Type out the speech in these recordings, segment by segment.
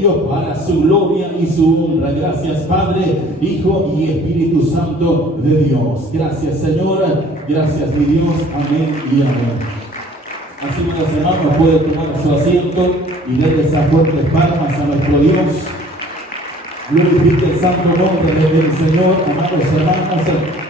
Evangelio para su gloria y su honra. Gracias, Padre, Hijo y Espíritu Santo de Dios. Gracias, Señor. Gracias, mi Dios. Amén y amén. Así que los hermanos pueden tomar su asiento y darle esas fuertes palmas a nuestro Dios. Glorifique el santo nombre del Señor, amados hermanos,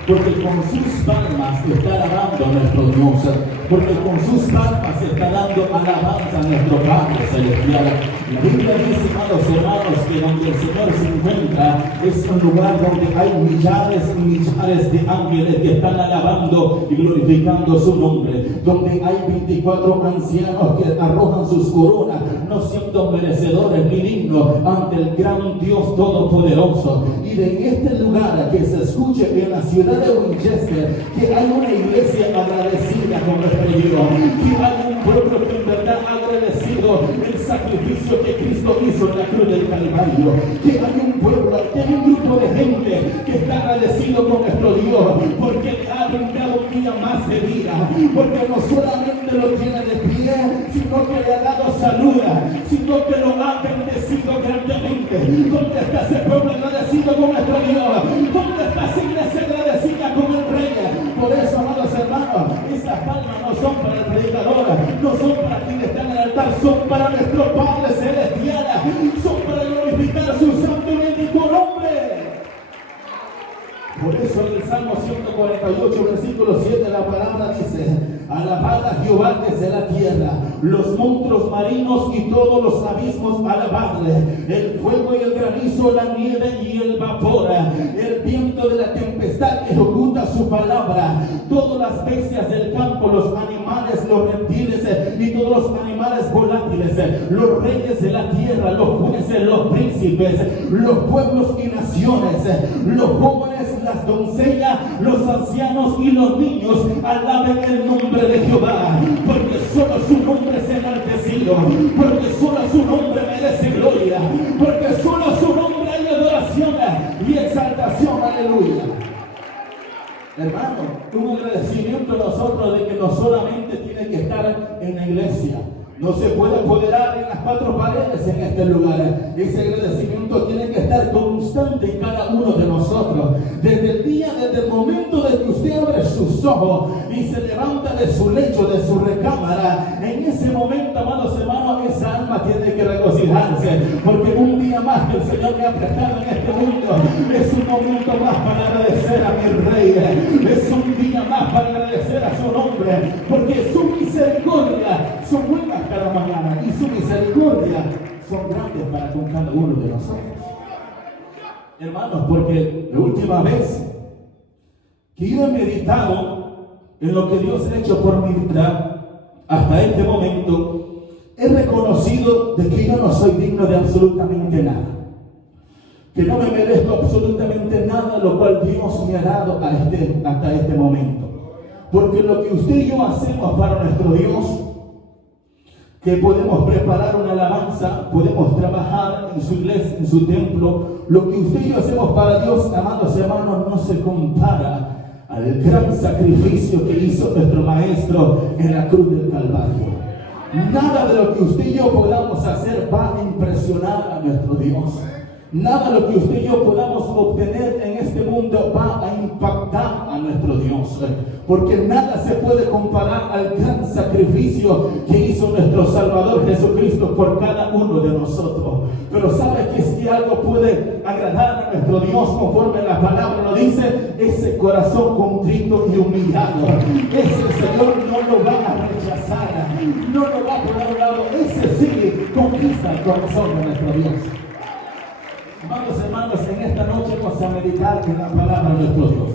porque con sus palmas está alabando a nuestro Dios, porque con sus palmas está dando alabanza a nuestro Padre Celestial. La Biblia dice, amados hermanos, que donde el Señor se encuentra es un lugar donde hay millares y millares de ángeles que están alabando y glorificando su nombre, donde hay 24 ancianos que arrojan sus coronas, no siendo merecedores ni dignos ante el gran Dios todopoderoso. Y de este lugar que se escuche en la ciudad de Winchester que hay una iglesia agradecida con nuestro Dios, que hay un pueblo que en verdad ha agradecido el sacrificio que Cristo hizo en la cruz del Calvario, que hay un pueblo, que hay un grupo de gente que está agradecido con nuestro Dios porque le ha brindado un día más de vida, porque no solamente lo tiene de pie, sino que le ha dado salud, sino que lo ha bendecido grandemente. ¿Dónde está ese pueblo agradecido con nuestro Dios? ¿Dónde está esa iglesia agradecida con el Rey? Por eso, amados hermanos, esas palmas no son para el predicador, no son para quienes están en el altar, son para nuestro Padre Celestial, son para glorificar su santo y bendito nombre. Por eso en el Salmo 148, versículo 7, la palabra dice: alabad a Jehová desde la tierra, los monstruos marinos y todos los abismos alabadle, el fuego y el granizo, la nieve y el vapor, el viento de la tempestad que ejecuta su palabra, todas las bestias del campo, los animales, los reptiles y todos los animales volátiles, los reyes de la tierra, los jueces, los príncipes, los pueblos y naciones, los jóvenes, las doncellas, los ancianos y los niños, alaben el nombre de Jehová, porque solo su nombre es enaltecido, porque solo su nombre merece gloria, porque solo su nombre hay adoración y exaltación. Aleluya. Hermano, un agradecimiento a nosotros de que no solamente tiene que estar en la iglesia, no se puede apoderar en las cuatro paredes en este lugar. Ese agradecimiento tiene que estar constante en cada uno de nosotros. Desde el momento de que usted abre sus ojos y se levanta de su lecho, de su recámara, en ese momento, amados hermanos, esa alma tiene que regocijarse, porque un día más que el Señor me ha prestado en este mundo es un momento más para agradecer a mi Rey, es un día más para agradecer a su nombre, porque su misericordia son buenas cada mañana y su misericordia son grandes para con cada uno de nosotros. Hermanos, porque la última vez que yo he meditado en lo que Dios ha hecho por mi vida hasta este momento, he reconocido de que yo no soy digno de absolutamente nada, que no me merezco absolutamente nada lo cual Dios me ha dado hasta este momento, porque lo que usted y yo hacemos para nuestro Dios, que podemos preparar una alabanza, podemos trabajar en su iglesia, en su templo, lo que usted y yo hacemos para Dios, amados hermanos, no se compara al gran sacrificio que hizo nuestro Maestro en la cruz del Calvario. Nada de lo que usted y yo podamos hacer va a impresionar a nuestro Dios. Nada de lo que usted y yo podamos obtener en este mundo va a impactar a nuestro Dios, porque nada se puede comparar al gran sacrificio que hizo nuestro Salvador Jesucristo por cada uno de nosotros. Pero ¿sabe que si algo puede agradar a nuestro Dios conforme la palabra lo dice? Ese corazón contrito y humillado. Ese Señor no lo va a rechazar, no lo va a poner a un lado. Ese sí conquista el corazón de nuestro Dios. Amados hermanos, en esta noche vamos a meditar en la palabra de nuestro Dios.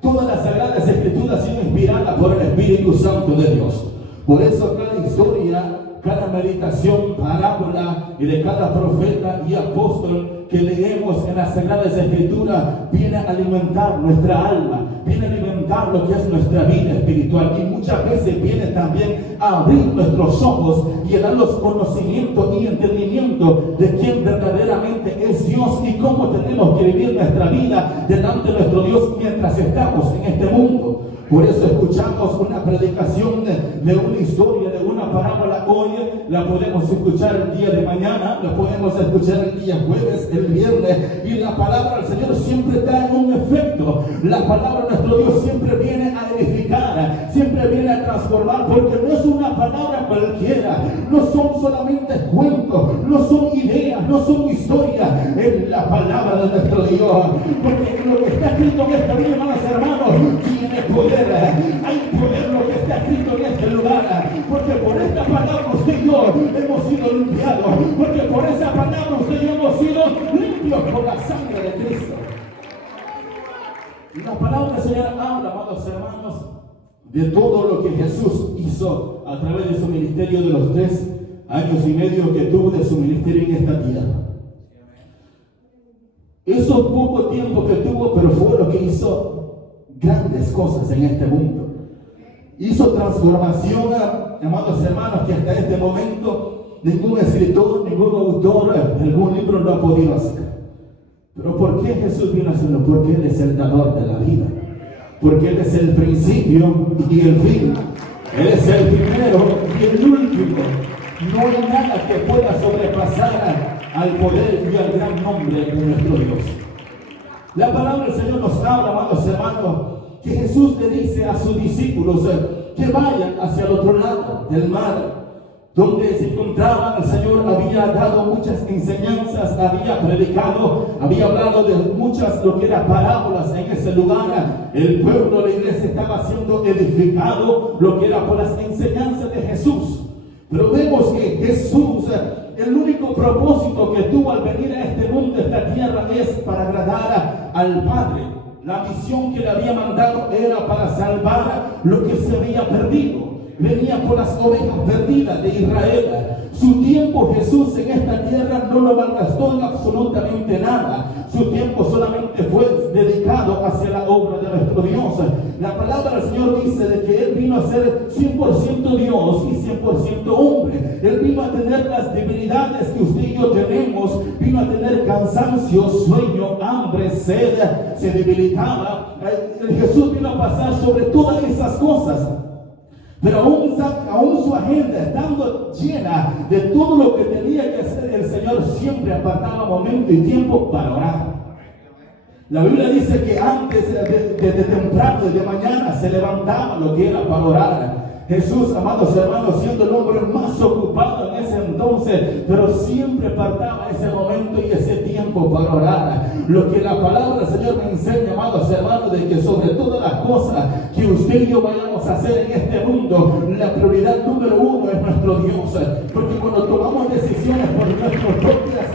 Todas las sagradas escrituras han sido inspiradas por el Espíritu Santo de Dios. Por eso cada historia, cada meditación, parábola y de cada profeta y apóstol que leemos en las sagradas escrituras viene a alimentar nuestra alma, viene a alimentar lo que es nuestra vida espiritual, y muchas veces viene también a abrir nuestros ojos y a darnos conocimiento y entendimiento de quién verdaderamente es Dios y cómo tenemos que vivir nuestra vida delante de nuestro Dios mientras estamos en este mundo. Por eso escuchamos una predicación de una historia, de una parábola hoy, la podemos escuchar el día de mañana, la podemos escuchar el día jueves, el viernes, y la palabra del Señor siempre da un efecto. La palabra de nuestro Dios siempre viene a edificar, siempre viene a transformar, porque no es una palabra cualquiera, no son solamente cuentos, no son ideas, no son historias, es la palabra de nuestro Dios, porque lo que está escrito en esta Biblia, hermanos, tiene poder. Hay poder lo que está escrito en este lugar, porque por esta palabra usted y yo hemos sido limpiados, porque por esa palabra usted y yo hemos sido limpios por la sangre de Cristo. La palabra del Señor habla, amados hermanos, de todo lo que Jesús hizo a través de su ministerio, de los 3 años y medio que tuvo de su ministerio en esta tierra. Eso poco tiempo que tuvo, pero fue lo que hizo grandes cosas en este mundo. Hizo transformación, amados hermanos, que hasta este momento ningún escritor, ningún autor de algún libro lo ha podido hacer. Pero ¿por qué Jesús vino a hacerlo? Porque Él es el dador de la vida, porque Él es el principio y el fin. Él es el primero y el último. No hay nada que pueda sobrepasar al poder y al gran nombre de nuestro Dios. La palabra del Señor nos habla, amados hermanos, que Jesús le dice a sus discípulos que vayan hacia el otro lado del mar, donde se encontraban. El Señor había dado muchas enseñanzas, había predicado, había hablado de muchas, lo que eran parábolas en ese lugar. El pueblo, la iglesia estaba siendo edificado, lo que era por las enseñanzas de Jesús. Pero vemos que Jesús, el único propósito que tuvo al venir a este mundo, a esta tierra, es para agradar al Padre. La misión que le había mandado era para salvar lo que se había perdido. Venía por las ovejas perdidas de Israel. Su tiempo Jesús en esta tierra no lo malgastó en absolutamente nada. Su tiempo solamente fue dedicado hacia la obra de nuestro Dios. La palabra del Señor dice de que Él vino a ser 100% Dios y 100% hombre. Él vino a tener las debilidades que usted y yo tenemos. Vino a tener cansancio, sueño, hambre, sed, se debilitaba. Jesús vino a pasar sobre todas esas cosas. Pero aún su agenda estando llena de todo lo que tenía que hacer, el Señor siempre apartaba momento y tiempo para orar. La Biblia dice que antes de temprano, de mañana, se levantaba lo que era para orar. Jesús, amados hermanos, siendo el hombre más ocupado en ese entonces, pero siempre apartaba ese momento y ese tiempo para orar. Lo que la palabra del Señor me enseña, amados hermanos, de que sobre todas las cosas que usted y yo vayamos a hacer en este mundo, la prioridad número 1 es nuestro Dios. Porque cuando tomamos decisiones por nuestras propias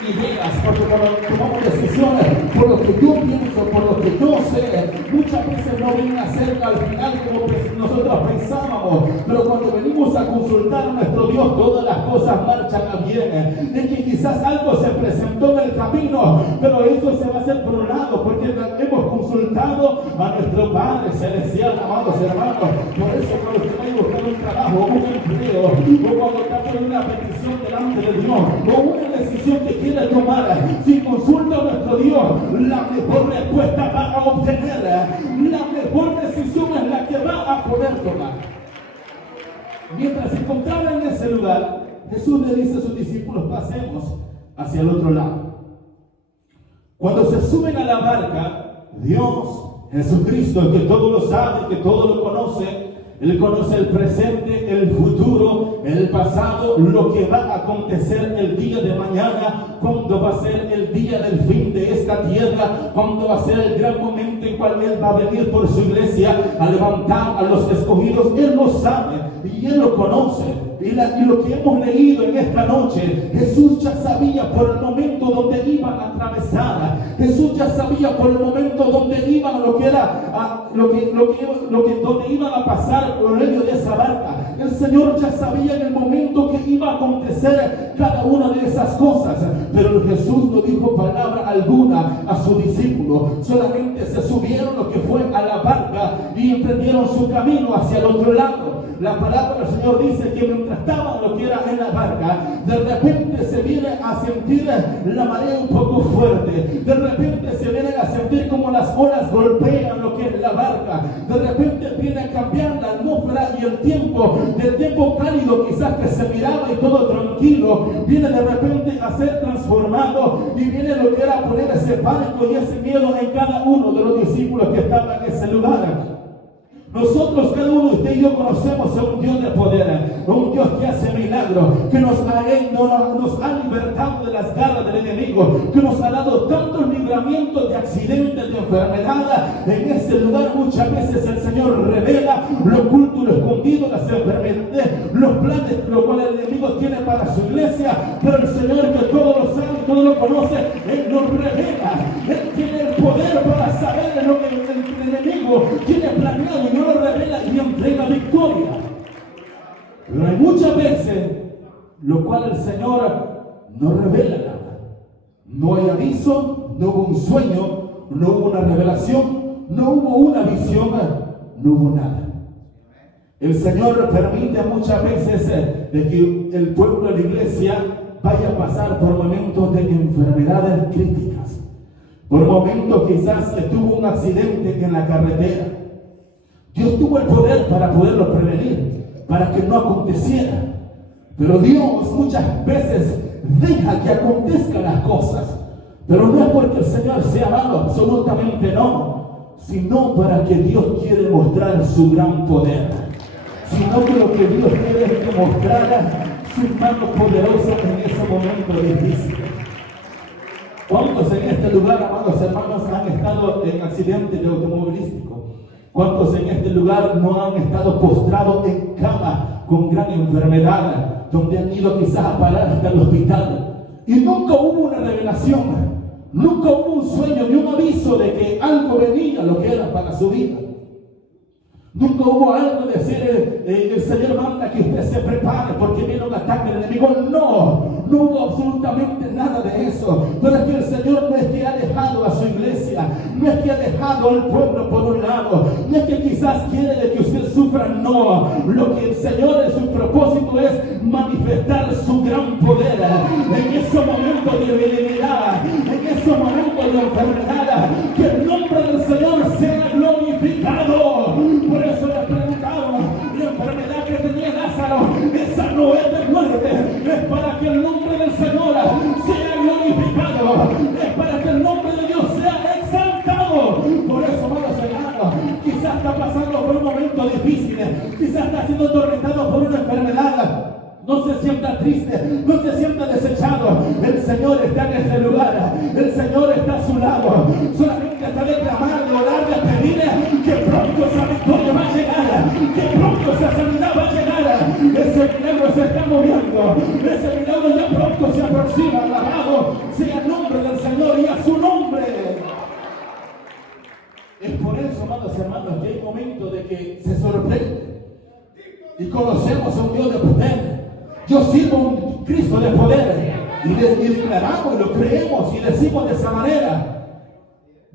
ideas, porque cuando tomamos decisiones por lo que yo pienso, por lo que yo sé, muchas veces no vienen a ser al final como nosotros pensábamos, pero cuando venimos a consultar a nuestro Dios, todas las cosas marchan a bien. De que quizás algo se presentó en el camino, pero eso se va a hacer por un lado, porque hemos consultado a nuestro Padre Celestial, amados hermanos. Por eso cuando usted va a buscar un trabajo, un empleo, o cuando está por una petición delante de Dios, o una decisión que quiere tomar, si consulta a nuestro Dios, la mejor respuesta va a obtener, la mejor decisión es la que va a poder tomar. Mientras se encontraba en ese lugar, Jesús le dice a sus discípulos: pasemos hacia el otro lado. Cuando se suben a la barca, Dios, Jesucristo, el que todo lo sabe, que todo lo conoce, Él conoce el presente, el futuro, el pasado, lo que va a acontecer el día de mañana, cuándo va a ser el día del fin de esta tierra, cuándo va a ser el gran momento en cual Él va a venir por su iglesia a levantar a los escogidos. Él lo sabe y Él lo conoce. Y lo que hemos leído en esta noche, Jesús ya sabía por el momento donde iban a atravesar. Jesús ya sabía por el momento donde iban, lo que era, donde iban a pasar por medio de esa barca. El Señor ya sabía en el momento que iba a acontecer cada una de esas cosas. Pero Jesús no dijo palabra alguna a sus discípulos. Solamente se subieron lo que fue a la barca y emprendieron su camino hacia el otro lado. La palabra del Señor dice que mientras estaban lo que era en la barca, de repente se viene a sentir la marea un poco fuerte. De repente se vienen a sentir como las olas golpean lo que es la barca. De repente del tiempo cálido quizás que se miraba y todo tranquilo, viene de repente a ser transformado y viene lo que era a poner ese pánico y ese miedo en cada uno de los discípulos que estaban en ese lugar. Nosotros, cada uno de ustedes y yo, conocemos a un Dios de poder, a un Dios que hace milagros, que nos ha libertado de las garras del enemigo, que nos ha dado tantos libramientos de accidentes, de enfermedad. En ese lugar muchas veces el Señor revela lo oculto, lo escondido, las enfermedades, los planes, lo cual el enemigo tiene para su iglesia. Pero el Señor, que todo lo sabe, todo lo conoce, Él nos revela. Él tiene el poder para saber lo que el enemigo tiene planeado, y no lo revela y entrega victoria. Pero hay muchas veces lo cual el Señor no revela nada. No hay aviso, no hubo un sueño, no hubo una revelación, no hubo una visión, no hubo nada. El Señor permite muchas veces de que el pueblo de la iglesia vaya a pasar por momentos de enfermedades críticas, por momentos quizás que tuvo un accidente en la carretera. Dios tuvo el poder para poderlo prevenir, para que no aconteciera. Pero Dios muchas veces deja que acontezcan las cosas. Pero no es porque el Señor sea malo, absolutamente no, sino para que Dios quiere mostrar su gran poder. Sino que lo que Dios quiere es demostrar su mano poderosa en ese momento difícil. ¿Cuántos en este lugar, amados hermanos, han estado en accidentes de automovilístico? ¿Cuántos en este lugar no han estado postrados en cama con gran enfermedad, donde han ido quizás a parar hasta el hospital? Y nunca hubo una revelación, nunca hubo un sueño ni un aviso de que algo venía, lo que era para su vida. Nunca hubo algo de decir, el Señor manda que usted se prepare porque viene un ataque del enemigo. No hubo absolutamente nada de eso. Pero es que el Señor no es que ha dejado a su iglesia, no es que ha dejado al pueblo por un lado, no es que quizás quiere de que usted sufra, no. Lo que el Señor en su propósito es manifestar su gran poder en esos momentos de debilidad, en esos momentos de enfermedad, que el nombre del Señor sea glorificado. Por eso le preguntaba, la enfermedad que tenía Lázaro, esa no es de muerte, es para que el nombre del Señor sea glorificado, es para que el nombre de Dios sea exaltado. Por eso, amados hermanos, quizás está pasando por un momento difícil, quizás está siendo atormentado por una enfermedad. No se sienta triste, no se sienta desechado. El Señor está en este lugar, el Señor está a su lado. Solamente está de clamar, de orar, de pedir que pronto esa victoria va a llegar, que pronto esa sanidad va a llegar. Ese milagro se está moviendo, ese milagro ya pronto se aproxima. Alabado sea el nombre del Señor y a su nombre. Es por eso, amados hermanos, que hay momentos de que se sorprende y conocemos a un Dios de poder. Yo sirvo a un Cristo de poder y declaramos y lo creemos y decimos de esa manera.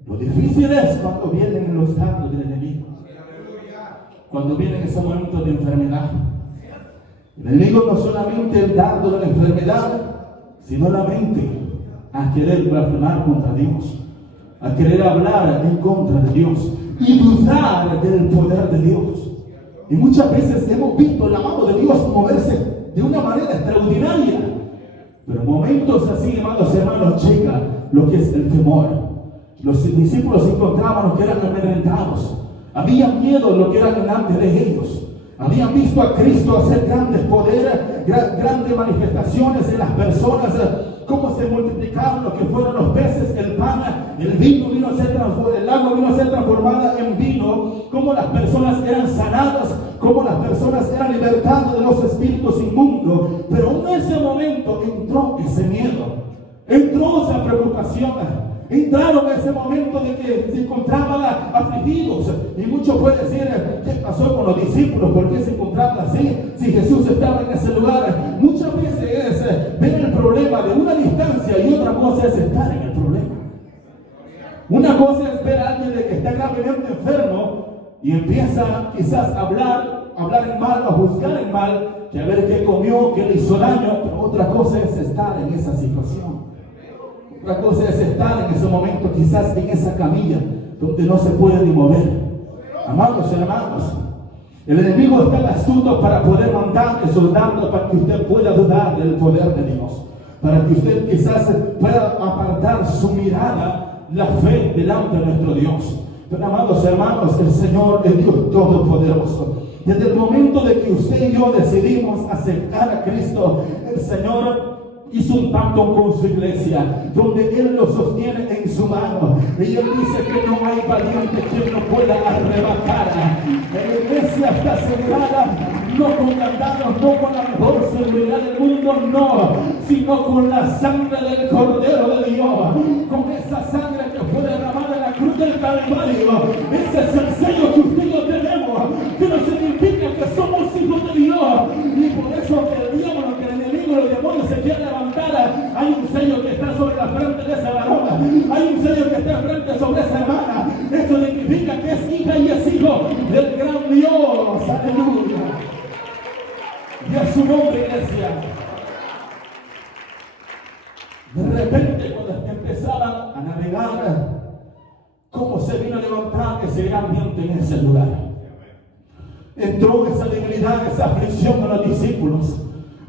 Lo difícil es cuando vienen los dardos del enemigo, cuando vienen esos momentos de enfermedad. El enemigo no solamente el dardo de la enfermedad, sino la mente a querer blasfemar contra Dios, a querer hablar en contra de Dios y dudar del poder de Dios. Y muchas veces hemos visto la mano de Dios moverse de una manera extraordinaria. Pero momentos así, amados hermanos, llega lo que es el temor. Los discípulos se encontraban los que eran amedrentados. Había miedo en lo que era delante de ellos. Habían visto a Cristo hacer grandes poderes, grandes manifestaciones en las personas, cómo se multiplicaron lo que fueron los peces, el pan, el vino vino a ser transformado, el agua vino a ser transformada en vino, cómo las personas eran sanadas, cómo las personas eran libertadas de los espíritus inmundos. Pero en ese momento entró ese miedo, entró esa preocupación. Entraron en ese momento de que se encontraban afligidos. Y muchos pueden decir, ¿qué pasó con los discípulos? ¿Por qué se encontraban así? Si Jesús estaba en ese lugar. Muchas veces es ver el problema de una distancia y otra cosa es estar en el problema. Una cosa es ver a alguien de que está gravemente enfermo y empieza quizás a hablar en mal o a juzgar en mal, que a ver qué comió, qué le hizo daño. Pero otra cosa es estar en esa situación. Otra cosa es estar en ese momento quizás en esa camilla donde no se puede ni mover. Amados hermanos, El enemigo está astuto para poder mandarle soldados para que usted pueda dudar del poder de Dios, para que usted quizás pueda apartar su mirada, la fe delante de nuestro Dios. Pero amados hermanos, el Señor es Dios Todopoderoso. Desde el momento de que usted y yo decidimos aceptar a Cristo, el Señor hizo un pacto con su iglesia, donde Él lo sostiene en su mano. Y Él dice que no hay valiente quien lo pueda arrebatar. La iglesia está asegurada, no con candados, no con la mejor seguridad del mundo, no, sino con la sangre del Cordero de Dios, con esa sangre que fue derramada en la cruz del Calvario. Ese es el sello que usted y yo tenemos, que nos significa que somos hijos de Dios. Y por eso que el diablo, que el enemigo, los demonios se quieren levantar, hay un sello que está sobre la frente de esa varona, hay un sello que está frente sobre esa hermana. Eso significa que es hija y es hijo del gran Dios. Aleluya. Y a su nombre, iglesia. De repente, cuando empezaban a navegar, cómo se vino a levantar ese gran viento en ese lugar. Entró esa debilidad, esa aflicción de los discípulos.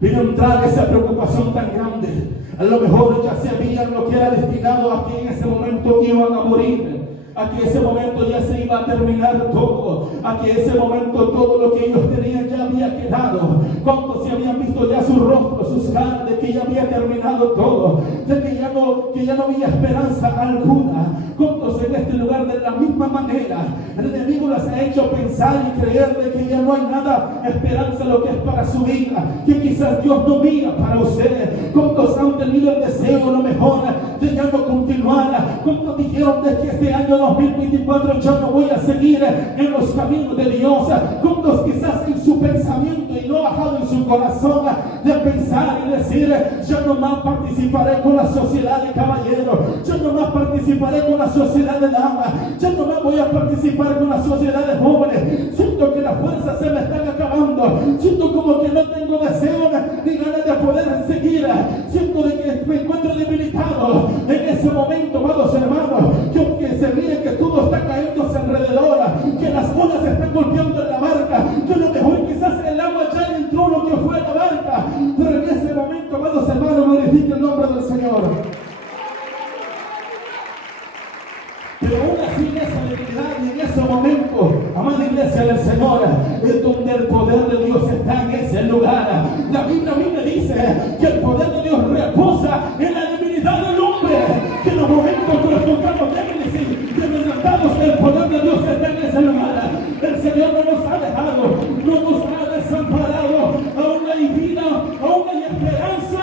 Vino a entrar esa preocupación tan grande. A lo mejor ya sabían lo que era destinado, a que en ese momento iban a morir, a que ese momento ya se iba a terminar todo, a que ese momento todo lo que ellos tenían ya había quedado. Cuando se habían visto ya su rostro, sus caras, de que ya había terminado todo, de que ya no había esperanza alguna. Cuando en este lugar, de la misma manera, el enemigo les ha hecho pensar y creer de que ya no hay nada esperanza lo que es para su vida, que quizás Dios no mira para ustedes. Cuando han tenido el deseo, lo mejor, de ya no continuar. Cuando dijeron de que este año 2024 yo no voy a seguir en los caminos de Dios. Cuando quizás en su pensamiento y no bajado en su corazón de pensar y decir, yo no más participaré con la sociedad de caballeros, yo no más participaré con la sociedad de damas, yo no más voy a participar con la sociedad de jóvenes. Siento que las fuerzas se me están acabando, siento como que no tengo deseo ni ganas de poder seguir, siento de que me encuentro debilitado. En ese momento, amados hermanos, que se ríe que todo está cayéndose alrededor, que las olas se están golpeando en la barca, que a lo mejor quizás el agua ya entró lo que fue la barca, pero en ese momento, amados hermanos, glorifique el nombre del Señor. Pero aún así, en esa debilidad y en ese momento, amada iglesia del Señor, es donde el poder de Dios está, en ese lugar. La Biblia dice que el poder de Dios reposa en la debilidad del hombre, que en los momentos que nos tocamos débiles y quebrantados, el poder de Dios está en ese lugar. El Señor no nos ha dejado, no nos ha desamparado. Aún hay vida, aún hay esperanza.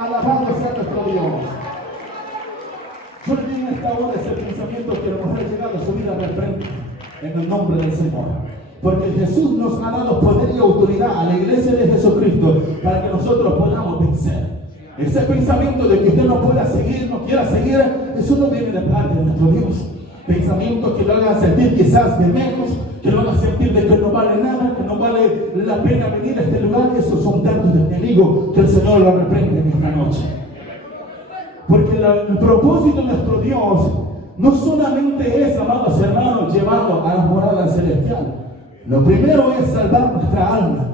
Alabado sea nuestro Dios. Yo le digo en esta hora ese pensamiento que nos ha llegado a su vida de frente, en el nombre del Señor. Porque Jesús nos ha dado poder y autoridad a la iglesia de Jesucristo para que nosotros podamos vencer. Ese pensamiento de que usted no pueda seguir, no quiera seguir, eso no viene de parte de nuestro Dios. Pensamientos que lo hagan sentir quizás de menos, que lo hagan sentir de que no vale nada, que no vale la pena venir a este lugar. Esos son datos del enemigo, que el Señor lo reprende en esta noche. Porque el propósito de nuestro Dios no solamente es, amados hermanos, llevarnos a la morada celestial. Lo primero es salvar nuestra alma,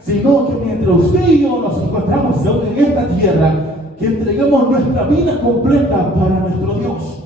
sino que mientras usted y yo nos encontramos aún en esta tierra, que entreguemos nuestra vida completa para nuestro Dios.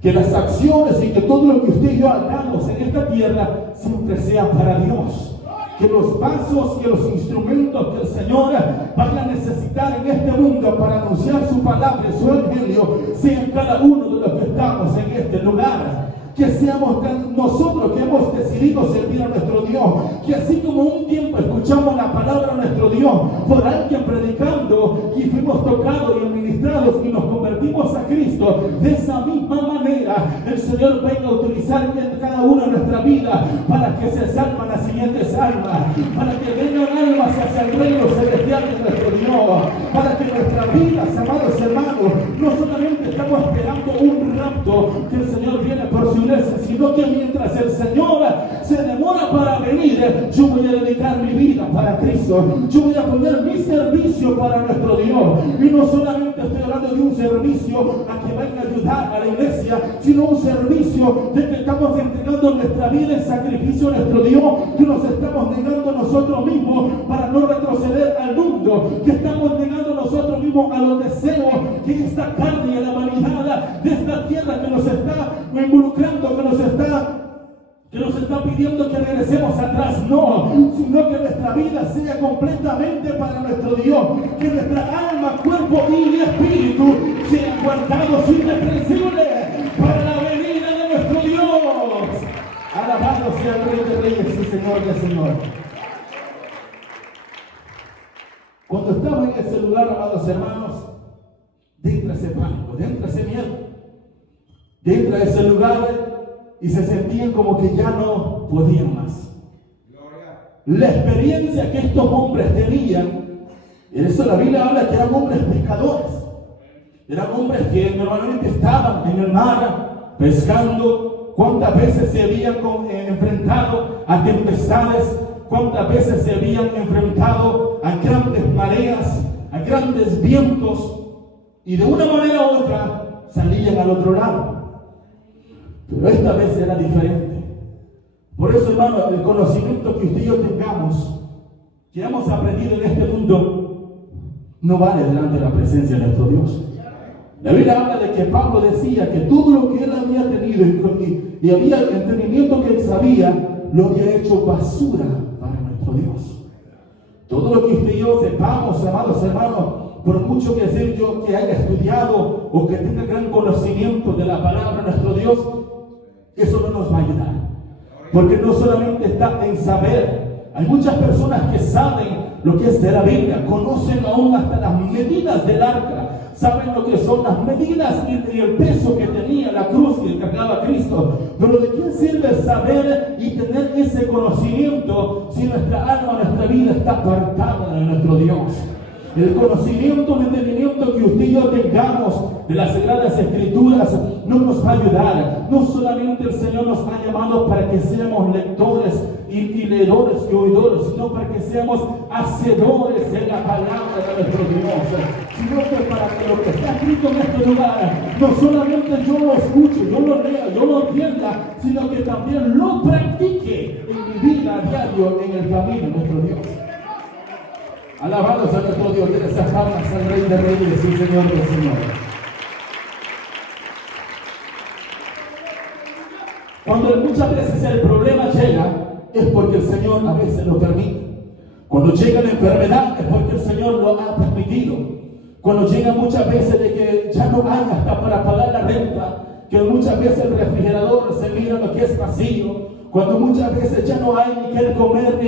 Que las acciones y que todo lo que usted y yo hagamos en esta tierra siempre sea para Dios. Que los pasos, que los instrumentos que el Señor vaya a necesitar en este mundo para anunciar su palabra y su evangelio sean cada uno de los que estamos en este lugar. Que seamos nosotros que hemos decidido servir a nuestro Dios, que así como un tiempo escuchamos la palabra de nuestro Dios por alguien predicando y fuimos tocados y administrados y nos convertimos a Cristo, de esa misma manera el Señor venga a utilizar en cada una de nuestra vida para que se salvan las siguientes almas, para que vengan almas hacia el reino celestial de nuestro Dios, para que nuestras vidas, amados hermanos, no solamente estamos esperando un rapto que el Señor viene por su iglesia, sino que mientras el Señor se demora para venir, yo voy a dedicar mi vida para Cristo, yo voy a poner mi servicio para nuestro Dios. Y no solamente estoy hablando de un un servicio a que vayan a ayudar a la iglesia, sino un servicio de que estamos entregando nuestra vida en sacrificio a nuestro Dios, que nos estamos negando a nosotros mismos para no retroceder al mundo, que estamos negando a nosotros mismos a los deseos que esta carne y a la vanidad de esta tierra que nos está involucrando, que nos está pidiendo que regresemos atrás. No, sino que nuestra vida sea completamente para nuestro Dios, que nuestra alma, cuerpo y espíritu sean guardados irreprensibles para la venida de nuestro Dios. Alabado sea el Rey de Reyes y Señor de Señores. Cuando estaba en ese lugar, amados hermanos, dentro de ese pánico, dentro de ese miedo, dentro de ese lugar, y se sentían como que ya no podían más. La experiencia que estos hombres tenían, en eso la Biblia habla que eran hombres pescadores, eran hombres que normalmente estaban en el mar pescando. Cuántas veces se habían enfrentado a tempestades, cuántas veces se habían enfrentado a grandes mareas, a grandes vientos, y de una manera u otra salían al otro lado. Pero esta vez era diferente. Por eso, hermano, el conocimiento que usted y yo tengamos, que hemos aprendido en este mundo, no vale delante de la presencia de nuestro Dios. La Biblia habla de que Pablo decía que todo lo que él había tenido y había el entendimiento que él sabía, lo había hecho basura para nuestro Dios. Todo lo que usted y yo sepamos, amados hermanos, por mucho que sea yo que haya estudiado o que tenga gran conocimiento de la palabra de nuestro Dios, eso no nos va a ayudar, porque no solamente está en saber. Hay muchas personas que saben lo que es de la Biblia, conocen aún hasta las medidas del arca, saben lo que son las medidas y el peso que tenía la cruz que cargaba Cristo. Pero ¿de qué sirve saber y tener ese conocimiento si nuestra alma, nuestra vida está apartada de nuestro Dios? El conocimiento, el entendimiento que usted y yo tengamos de las Sagradas Escrituras no nos va a ayudar. No solamente el Señor nos ha llamado para que seamos lectores y leedores y oidores, sino para que seamos hacedores de la palabra de nuestro Dios, sino que para que lo que está escrito en este lugar no solamente yo lo escuche, yo lo lea, yo lo entienda, sino que también lo practique en mi vida a diario en el camino de nuestro Dios. Alabados a nuestro Dios, de esas palmas al Rey de Reyes y Señor de Señores. Cuando muchas veces el problema llega, es porque el Señor a veces lo permite. Cuando llega la enfermedad, es porque el Señor lo ha permitido. Cuando llega muchas veces de que ya no hay hasta para pagar la renta, que muchas veces el refrigerador se mira lo que es vacío, cuando muchas veces ya no hay ni qué comer,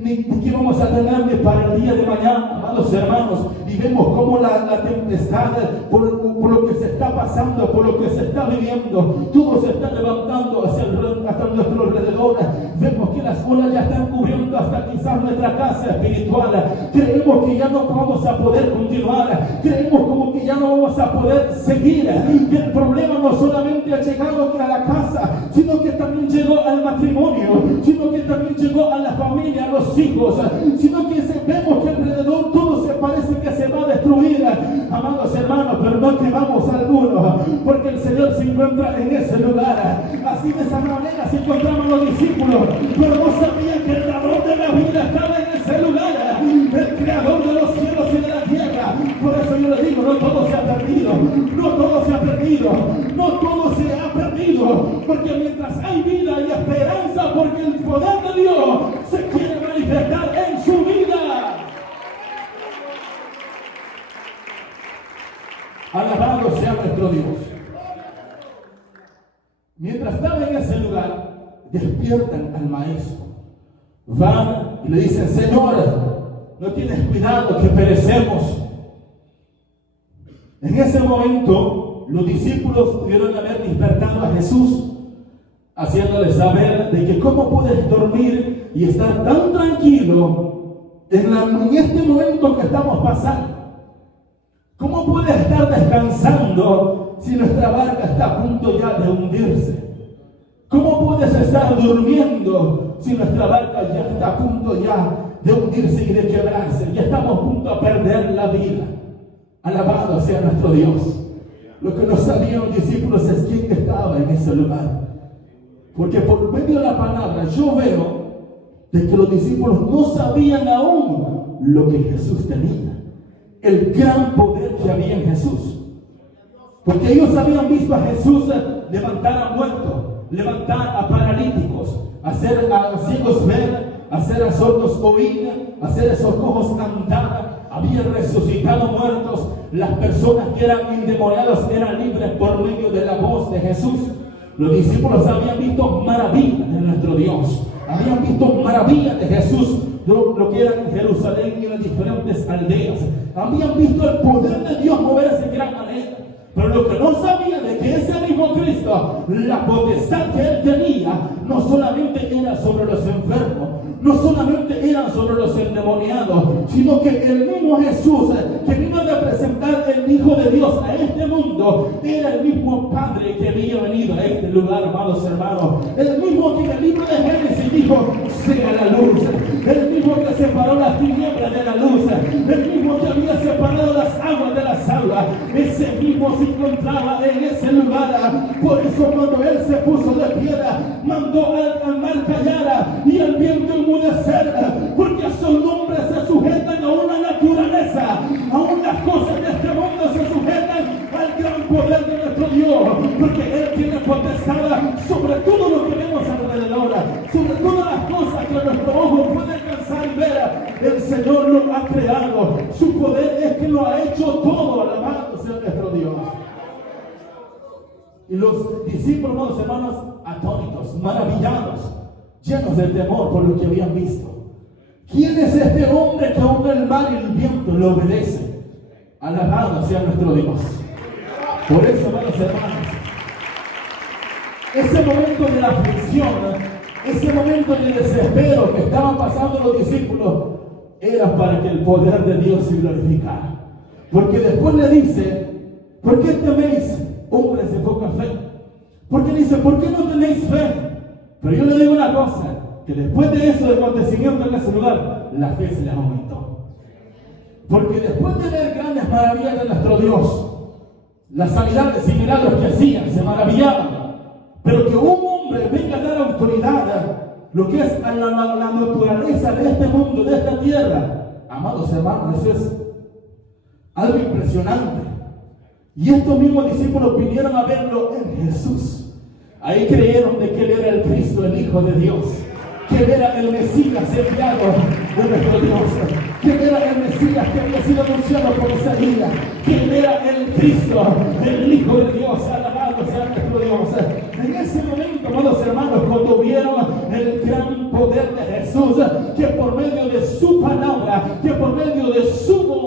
ni qué vamos a tener ni para el día de mañana, amados hermanos, y vemos cómo la tempestad, por lo que se está pasando, por lo que se está viviendo, todo se está levantando hasta nuestro alrededor. Vemos que las olas ya están cubriendo hasta quizás nuestra casa espiritual. Creemos que ya no vamos a poder continuar, creemos como que ya no vamos a poder seguir, que el problema no solamente ha llegado aquí a la casa, sino que también llegó al matrimonio, sino que también llegó a la familia, a los hijos, sino que vemos que alrededor todo se parece que se va a destruir, amados hermanos, pero no quemamos algunos, porque el Señor se encuentra en ese lugar. Así de esa manera se encontraban los discípulos, pero no sabían que el dador de la vida estaba en ese lugar, el creador de los cielos y de la tierra. Por eso yo le digo, no todo se ha perdido, no todo se ha perdido, no todo se ha perdido, porque mientras hay vida y esperanza, porque el poder de Dios se quiere manifestar en su vida. Alabado sea nuestro Dios. Mientras estaba en ese lugar, despiertan al maestro. Van y le dicen: Señor, ¿no tienes cuidado que perecemos? En ese momento, los discípulos pudieron haber despertado a Jesús, haciéndole saber de que cómo puedes dormir y estar tan tranquilo en este momento que estamos pasando. ¿Cómo puedes estar descansando si nuestra barca está a punto ya de hundirse? ¿Cómo puedes estar durmiendo si nuestra barca ya está a punto ya de hundirse y de quebrarse? Ya estamos a punto de perder la vida. Alabado sea nuestro Dios. Lo que no sabían los discípulos es quién estaba en ese lugar. Porque por medio de la palabra yo veo de que los discípulos no sabían aún lo que Jesús tenía. El gran poder que había en Jesús. Porque ellos habían visto a Jesús levantar a muertos, levantar a paralíticos, hacer a ciegos ver, hacer a sordos oír, hacer a esos cojos andar. Había resucitado muertos. Las personas que eran endemoniadas eran libres por medio de la voz de Jesús. Los discípulos habían visto maravillas de nuestro Dios. Habían visto maravillas de Jesús, lo que era en Jerusalén y en las diferentes aldeas. Habían visto el poder de Dios moverse en gran manera. Pero lo que no sabían de que ese mismo Cristo, la potestad que Él tenía, no solamente era sobre los enfermos, no solamente eran sobre los endemoniados, sino que el mismo Jesús que vino a representar el Hijo de Dios a este mundo, era el mismo Padre que había venido a este lugar, amados hermanos. El mismo que en el libro de Génesis dijo, sea la luz. El mismo que separó las tinieblas de la luz. El mismo que había separado las aguas de las aguas. Ese mismo se encontraba en ese lugar. Por eso cuando Él se puso de piedra, mandó al mar callara y al viento enmudecer, porque a su nombre se sujetan a una naturaleza, aún las cosas de este mundo se sujetan al gran poder de nuestro Dios, porque Él tiene potestad sobre todo lo que vemos alrededor, sobre todas las cosas que nuestro ojo puede alcanzar y ver. El Señor lo ha creado, su poder es que lo ha hecho todo. Alabado sea nuestro Dios. Y los discípulos, hermanos, atónitos, maravillados, llenos de temor por lo que habían visto. ¿Quién es este hombre que aún el mar y el viento le obedece? Alabado sea nuestro Dios. Por eso, hermanos, ese momento de la aflicción, ese momento de desespero que estaban pasando los discípulos, era para que el poder de Dios se glorificara. Porque después le dice, ¿por qué teméis, hombres de poca fe? Porque dice, ¿por qué no tenéis fe? Pero yo le digo una cosa, que después de eso, de acontecimiento en ese lugar, la fe se les aumentó. Porque después de ver grandes maravillas de nuestro Dios, las sanidades y milagros que hacían, se maravillaban. Pero que un hombre venga a dar autoridad, lo que es a la naturaleza de este mundo, de esta tierra, amados hermanos, eso es algo impresionante. Y estos mismos discípulos vinieron a verlo en Jesús. Ahí creyeron de que Él era el Cristo, el Hijo de Dios, que Él era el Mesías enviado de nuestro Dios, que Él era el Mesías que había sido anunciado por Isaías, que Él era el Cristo, el Hijo de Dios. Alabado sea nuestro Dios. En ese momento, amados hermanos, cuando vieron el gran poder de Jesús, que por medio de su palabra, que por medio de su voz,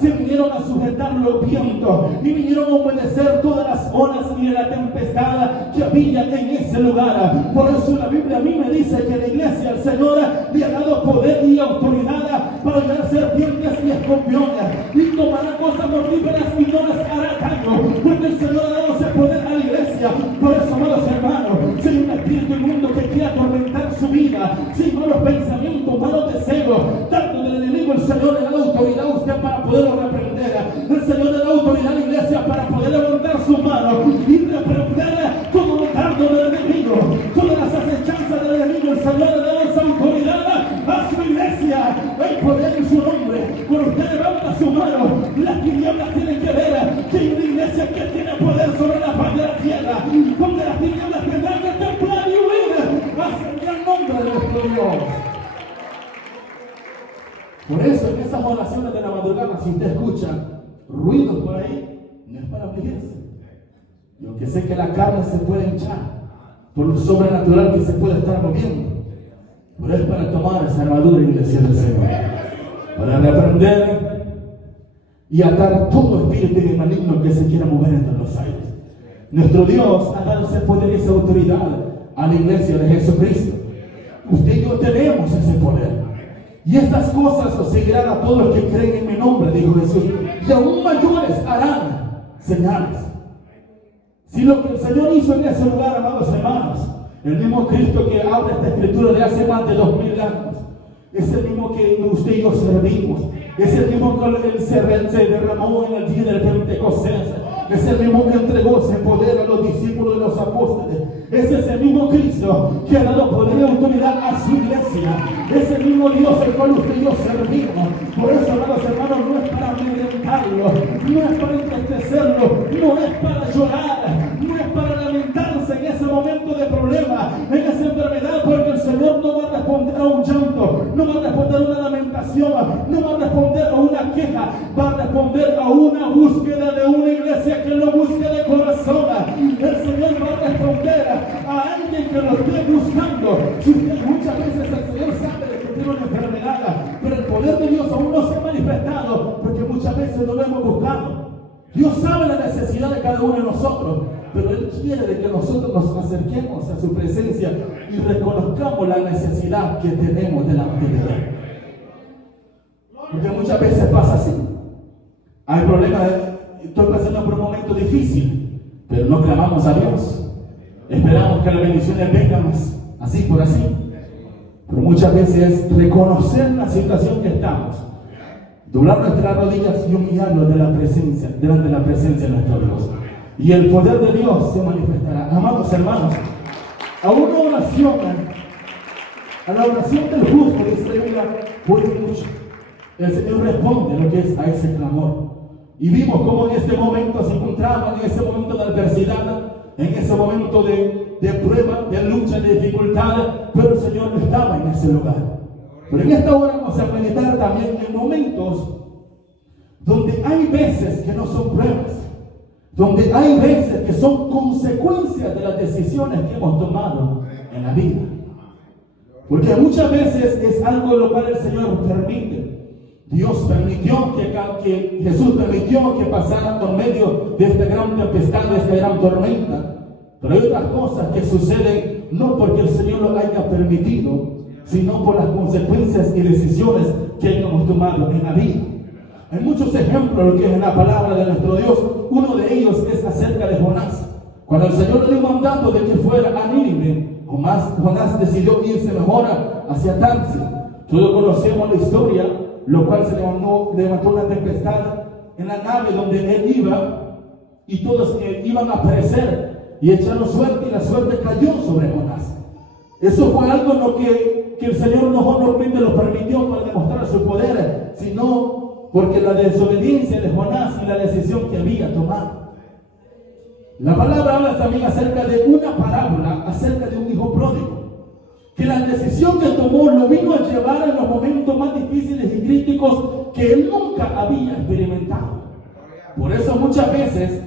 se vinieron a sujetar los vientos y vinieron a obedecer todas las olas y la tempestad que había en ese lugar. Por eso la Biblia a mí me dice que la iglesia, el Señor le ha dado poder y autoridad para llevar serpientes y escorpiones y tomará cosas mortíferas y no les hará daño, porque el Señor ha dado ese poder a la iglesia. Por eso, amados hermanos, si hay un espíritu inmundo que quiere atormentar su vida, si malos pensamientos, malos deseos, tanto del enemigo, el Señor le da la autoridad a usted para poderlo reprender. El Señor le da autoridad a la iglesia para poder levantar sus manos y reprender todo el dardo del enemigo, todas las acechanzas del enemigo. El Señor le da esa autoridad a su iglesia. Hay poder en su nombre. Cuando usted levanta su mano, las tinieblas tienen que ver que hay una iglesia que tiene poder sobre la faz de la tierra, donde las tinieblas tendrán que temblar y huir hacia el gran nombre de nuestro Dios. Por eso en esas oraciones de la madrugada, si usted escucha ruidos por ahí, no es para afligirse. Y aunque sé que la carne se puede hinchar por lo sobrenatural que se puede estar moviendo, pero es para tomar esa armadura, iglesia del Señor, para reprender y atar todo espíritu maligno que se quiera mover entre los aires. Nuestro Dios ha dado ese poder y esa autoridad a la iglesia de Jesucristo. Usted y yo tenemos ese poder. Y estas cosas os seguirán a todos los que creen en mi nombre, dijo Jesús, y aún mayores harán señales. Si lo que el Señor hizo en ese lugar, amados hermanos, el mismo Cristo que habla esta escritura de hace más de 2000 años, es el mismo que usted y yo servimos, Es el mismo que se derramó en el día del Pentecostés. Es el mismo que entregó ese poder a los discípulos de los apóstoles. Es ese mismo Cristo que ha dado poder y autoridad a su iglesia. Es el mismo Dios el cual usted y yo servimos. Por eso, amados hermanos, no es para amedrentarlo, no es para entristecerlo, no es para llorar, no es para lamentarse en ese momento de problema, en esa enfermedad, porque el Señor no va a responder a un llanto, no va a responder a una lamentación, no va a responder a una queja, va a responder a una búsqueda de una iglesia que lo busque de corazón. El Señor va a responder a alguien que lo esté buscando. Si usted, muchas veces el Señor sabe de que tiene una enfermedad, pero el poder de Dios aún no se ha manifestado porque muchas veces no lo hemos buscado. Dios sabe la necesidad de cada uno de nosotros, pero Él quiere de que nosotros nos acerquemos a su presencia y reconozcamos la necesidad que tenemos delante de Él. Porque muchas veces pasa así. Hay problemas, estoy pasando por un momento difícil, pero no clamamos a Dios. Esperamos que las bendiciones vengan así por así. Pero muchas veces reconocer la situación que estamos, doblar nuestras rodillas y humillarnos delante de la presencia de nuestro Dios. Y el poder de Dios se manifestará. Amados hermanos, a la oración del justo, dice la Biblia, puede mucho. El Señor responde lo que es a ese clamor. Y vimos cómo en este momento se encontraban, en ese momento de adversidad, en ese momento de prueba, de lucha, de dificultad, pero el Señor no estaba en ese lugar. Pero en esta hora vamos a meditar también en momentos donde hay veces que no son pruebas, donde hay veces que son consecuencias de las decisiones que hemos tomado en la vida. Porque muchas veces es algo lo cual el Señor permite. Dios permitió que Jesús permitió que pasaran por medio de esta gran tempestad, de esta gran tormenta. Pero hay otras cosas que suceden no porque el Señor lo haya permitido, sino por las consecuencias y decisiones que hemos tomado en la vida. Hay muchos ejemplos de lo que es en la palabra de nuestro Dios. Uno de ellos es acerca de Jonás. Cuando el Señor le dio mandato de que fuera a Nínive, Jonás decidió irse mejor hacia Tarsis. Todos conocemos la historia, lo cual se levantó una tempestad en la nave donde él iba, y todos iban a perecer, y echaron suerte, y la suerte cayó sobre Jonás. Eso fue algo lo que el Señor no solamente lo permitió para demostrar su poder, sino porque la desobediencia de Jonás y la decisión que había tomado. La palabra habla también acerca de una parábola, acerca de un hijo pródigo, que la decisión que tomó lo vino a llevar en los momentos más difíciles y críticos que él nunca había experimentado. Por eso muchas veces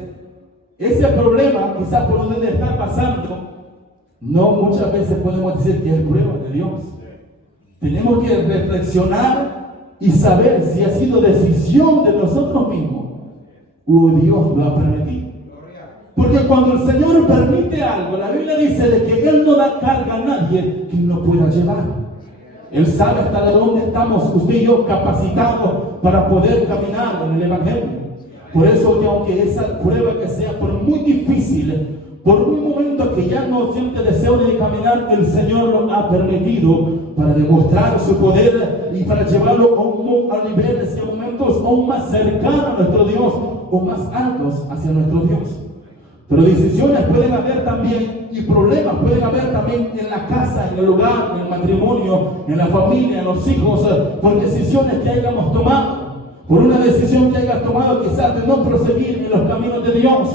ese problema, quizás por donde está pasando, no muchas veces podemos decir que es prueba de Dios. Tenemos que reflexionar y saber si ha sido decisión de nosotros mismos o Dios lo ha permitido. Porque cuando el Señor permite algo, la Biblia dice de que Él no da carga a nadie que no pueda llevar. Él sabe hasta dónde estamos usted y yo capacitados para poder caminar en el Evangelio. Por eso que aunque esa prueba que sea por muy difícil, por un momento que ya no siente deseo de caminar, el Señor lo ha permitido para demostrar su poder y para llevarlo a niveles y a momentos aún más cercanos a nuestro Dios o más altos hacia nuestro Dios. Pero decisiones pueden haber también y problemas pueden haber también en la casa, en el hogar, en el matrimonio, en la familia, en los hijos, por decisiones que hayamos tomado. Por una decisión que hayas tomado quizás de no proseguir en los caminos de Dios,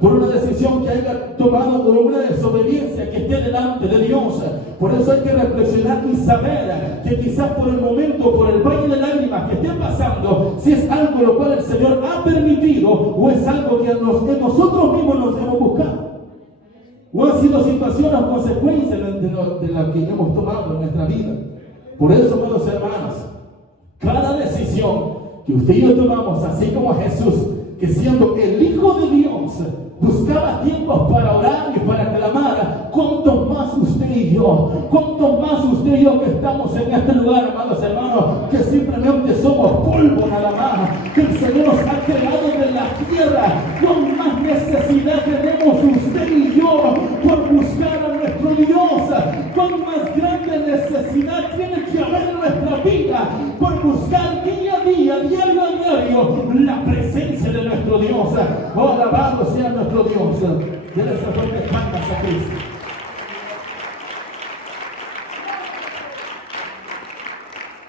por una decisión que hayas tomado por una desobediencia que esté delante de Dios. Por eso hay que reflexionar y saber que quizás por el momento, por el valle de lágrimas que esté pasando, si es algo lo cual el Señor ha permitido o es algo que nosotros mismos nos hemos buscado. O han sido situaciones o consecuencias de las que hemos tomado en nuestra vida. Por eso, amados hermanos, cada decisión que usted y yo tomamos, así como Jesús, que siendo el Hijo de Dios, buscaba tiempos para orar y para clamar, cuanto más usted y yo que estamos en este lugar, amados hermanos, que simplemente somos polvo nada más, que el Señor nos ha creado de la tierra, con más necesidad tenemos usted y yo por buscar a nuestro Dios, con más grande necesidad tiene que haber en nuestra vida por buscar día a día sea nuestro Dios. Dele esa fuerte palmas a Cristo.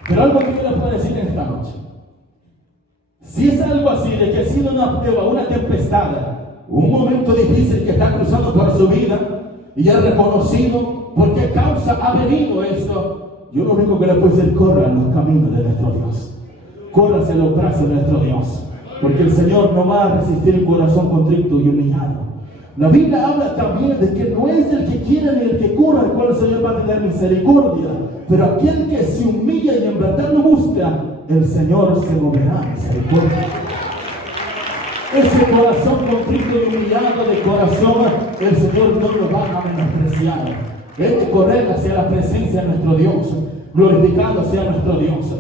Pero algo que yo les puedo decir en esta noche. Si es algo así, de que ha sido una prueba, una tempestad, un momento difícil que está cruzando por su vida, y ya reconocido por qué causa ha venido esto, yo lo único que le puedo decir, corra en los caminos de nuestro Dios. Corra hacia los brazos de nuestro Dios. Porque el Señor no va a resistir el corazón contrito y humillado. La Biblia habla también de que no es el que quiere ni el que corra el cual el Señor va a tener misericordia, pero aquel que se humilla y en verdad lo busca, el Señor se moverá misericordia. Ese corazón contrito y humillado de corazón, el Señor no lo va a menospreciar. Es de correr hacia la presencia de nuestro Dios, glorificado sea nuestro Dios.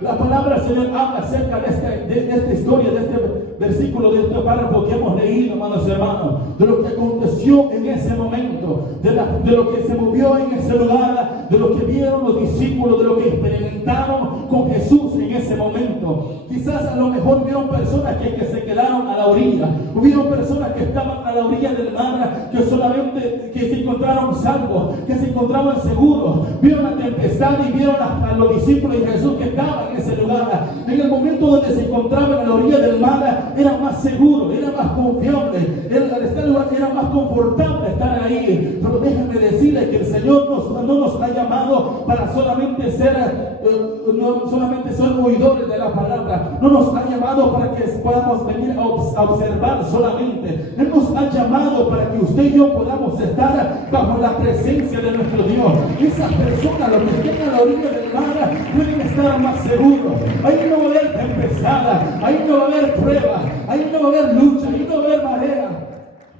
La palabra del Señor habla acerca de esta historia, de este versículo, de este párrafo que hemos leído, hermanos y hermanos, de lo que aconteció en ese momento, de lo que se movió en ese lugar, de lo que vieron los discípulos, de lo que experimentaron con Jesús en ese momento. Quizás a lo mejor vieron personas que se quedaron a la orilla, hubieron personas que estaban a la orilla del mar, que se encontraron salvos, que se encontraban seguros, vieron la tempestad y vieron a los discípulos de Jesús que estaban en ese lugar. En el momento donde se encontraban a la orilla del mar, era más seguro, era más confiable, era más confortable estar ahí. Pero déjenme decirles que el Señor no nos ha llamado para solamente ser oidores de la palabra, no nos ha llamado para que podamos venir a observar solamente. Él nos ha llamado para que usted y yo podamos estar bajo la presencia de nuestro Dios. Esas personas, los que estén a la orilla del mar, pueden estar más seguros. Ahí no va a haber tempestad, ahí no va a haber prueba, ahí no va a haber lucha, ahí no va a haber marea.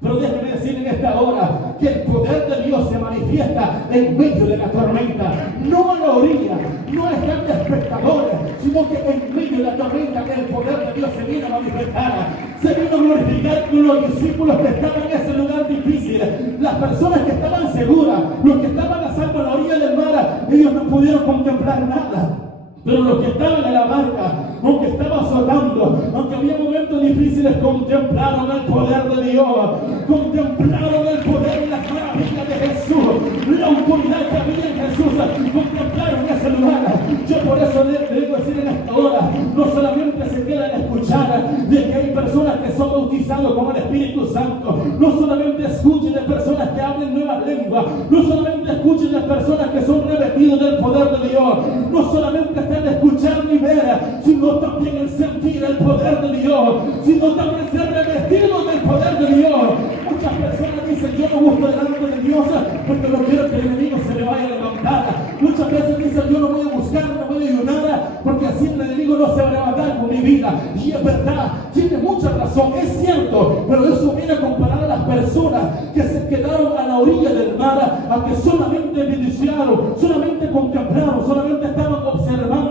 Pero déjenme decir en esta hora que el poder de Dios se manifiesta en medio de la tormenta, no a la orilla, no están de espectadores, sino que en medio de la tormenta el poder de Dios se viene a manifestar, se vino a glorificar con los discípulos que estaban en ese lugar difícil, las personas que estaban seguras, los que estaban a salvo a la orilla del mar, ellos no pudieron contemplar nada. Pero los que estaban en la barca, aunque estaba azotando, aunque había momentos difíciles, contemplaron el poder de Dios, contemplaron el poder y las maravillas de Jesús, la autoridad que había en Jesús, contemplaron ese lugar. Yo por eso le digo decir en esta hora, no solamente se quedan a escuchar de que hay personas que son bautizados con el Espíritu Santo, no solamente escuchen de personas que hablen nuevas lenguas, no solamente escuchen de personas que son revestidos del poder de Dios, no solamente están escuchar ni ver, sino también el sentir el poder de Dios, sino también ser revestidos del poder de Dios. Muchas personas dicen, yo no busco delante de Dios porque no quiero que el enemigo se le vaya a levantar. Muchas veces dicen, yo no voy a buscar, no voy a ayunar, porque así el enemigo no se va a levantar con mi vida. Y es verdad, tiene mucha razón, es cierto, pero eso viene a comparar a las personas que se quedaron a la orilla del mar, a que solamente beneficiaron, solamente contemplaron, solamente estaban observando.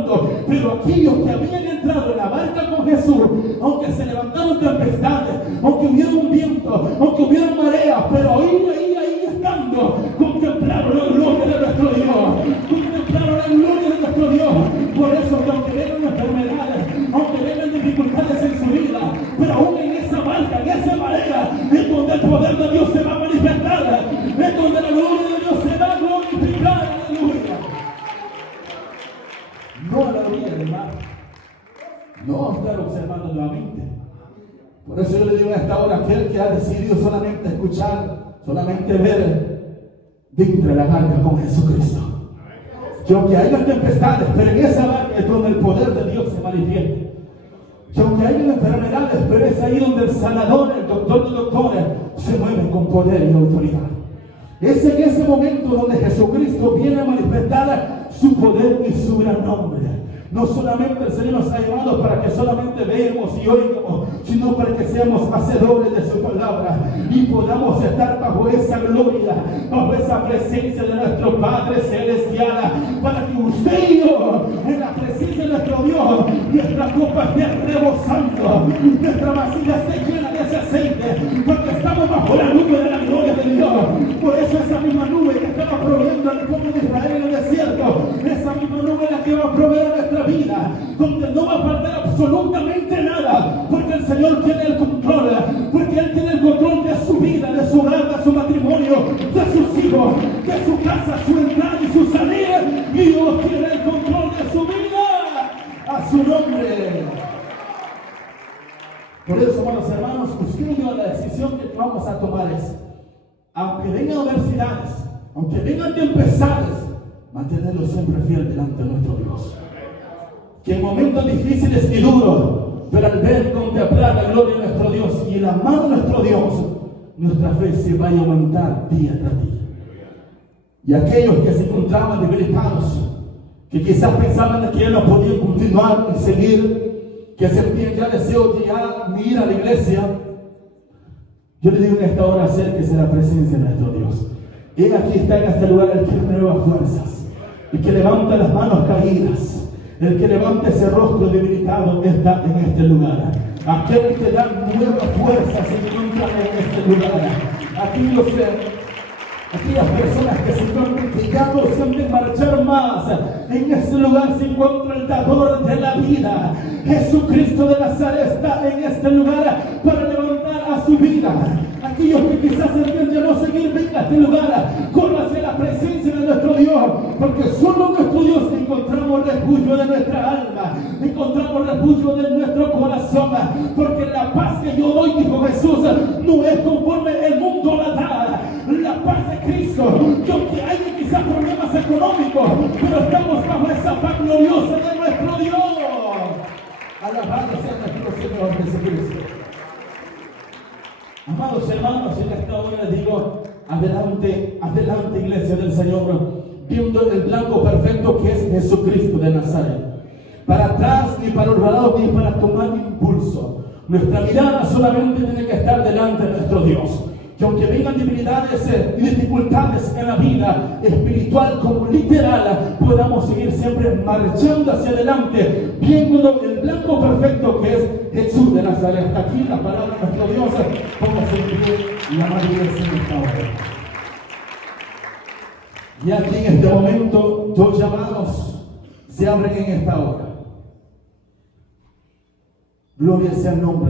Pero aquellos que habían entrado en la barca con Jesús, aunque se levantaron tempestades, aunque hubiera un viento, aunque hubiera mareas, pero ahí estando, contemplaron la gloria de nuestro Dios, contemplaron la gloria de nuestro Dios. Por eso que aunque vengan enfermedades, aunque vengan dificultades en su vida, pero aún en esa barca, en esa marea, es donde el poder de Dios se va a manifestar, es donde la gloria de Dios se va a glorificar. Aleluya. No a la orilla del mar, no estar observando nuevamente. Por eso yo le digo a esta hora, aquel que ha decidido solamente escuchar, solamente ver, dentro de la barca con Jesucristo. Que aunque haya tempestades, pero en esa barca es donde el poder de Dios se manifiesta. Que aunque haya enfermedades, pero es ahí donde el sanador, el doctor de doctores, se mueve con poder y autoridad. Es en ese momento donde Jesucristo viene a manifestar su poder y su gran nombre. No solamente el Señor nos ha llamado para que solamente veamos y oigamos, sino para que seamos hacedores de su palabra y podamos estar bajo esa gloria, bajo esa presencia de nuestro Padre Celestial, para que usted y yo, en la presencia de nuestro Dios, nuestra copa esté rebosando, nuestra vasija esté llena de ese aceite, porque estamos bajo la nube de la gloria de Dios. Por eso esa misma nube que estaba proveyendo al pueblo de Israel en el desierto, esa misma nube la que va a proveer nuestra vida, donde no va a faltar absolutamente nada, porque el Señor tiene el control, porque Él tiene el control decisión que vamos a tomar es, aunque vengan adversidades, aunque vengan tempestades, mantenerlo siempre fiel delante de nuestro Dios. Que en momentos difíciles y duros, pero al ver y contemplar la gloria de nuestro Dios y el amor de nuestro Dios, nuestra fe se vaya a aumentar día tras día. Y aquellos que se encontraban debilitados, que quizás pensaban que ya no podían continuar y seguir, que sentían ya deseo de ya ni ir a la iglesia, yo le digo en esta hora, acérquese a la presencia de nuestro Dios. Él aquí está en este lugar, el que renueva fuerzas, el que levanta las manos caídas, el que levanta ese rostro debilitado está en este lugar. Aquel que da nuevas fuerzas se encuentra en este lugar. Aquellas personas que se encuentran que ya no sienten marchar más, en este lugar se encuentra el dador de la vida. Jesucristo de Nazaret está en este lugar para levantar a su vida. Aquellos que quizás sentían ya no seguir, venga a este lugar, corra hacia la presencia de nuestro Dios, porque solo nuestro Dios encontramos refugio de nuestra alma, encontramos refugio de nuestro corazón, porque la paz que yo doy, dijo Jesús, no es conforme el mundo la da. La paz de Cristo, que aunque hay quizás problemas económicos, pero estamos bajo esa paz gloriosa de nuestro Dios. Alabado sea nuestro Señor Jesucristo. Amados hermanos, en esta hora les digo, adelante, adelante, iglesia del Señor, viendo el blanco perfecto que es Jesucristo de Nazaret. Para atrás, ni para un lado, ni para tomar impulso. Nuestra mirada solamente tiene que estar delante de nuestro Dios. Que aunque vengan debilidades y dificultades en la vida espiritual como literal, podamos seguir siempre marchando hacia adelante, viendo el blanco perfecto que es Jesús de Nazaret. Hasta aquí la palabra de nuestro Dios. Póngase en pie y amar iglesia en esta hora. Y aquí en este momento, dos llamados se abren en esta hora. Gloria sea el nombre.